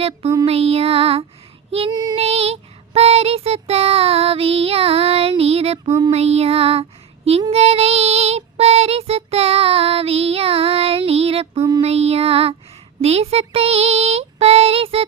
நிரப்புமையா. என்னை பரிசுத்த ஆவியால் நிரப்புமையா. எங்களை பரிசுத்த ஆவியால் நிரப்புமையா. தேசத்தை பரிசுத்த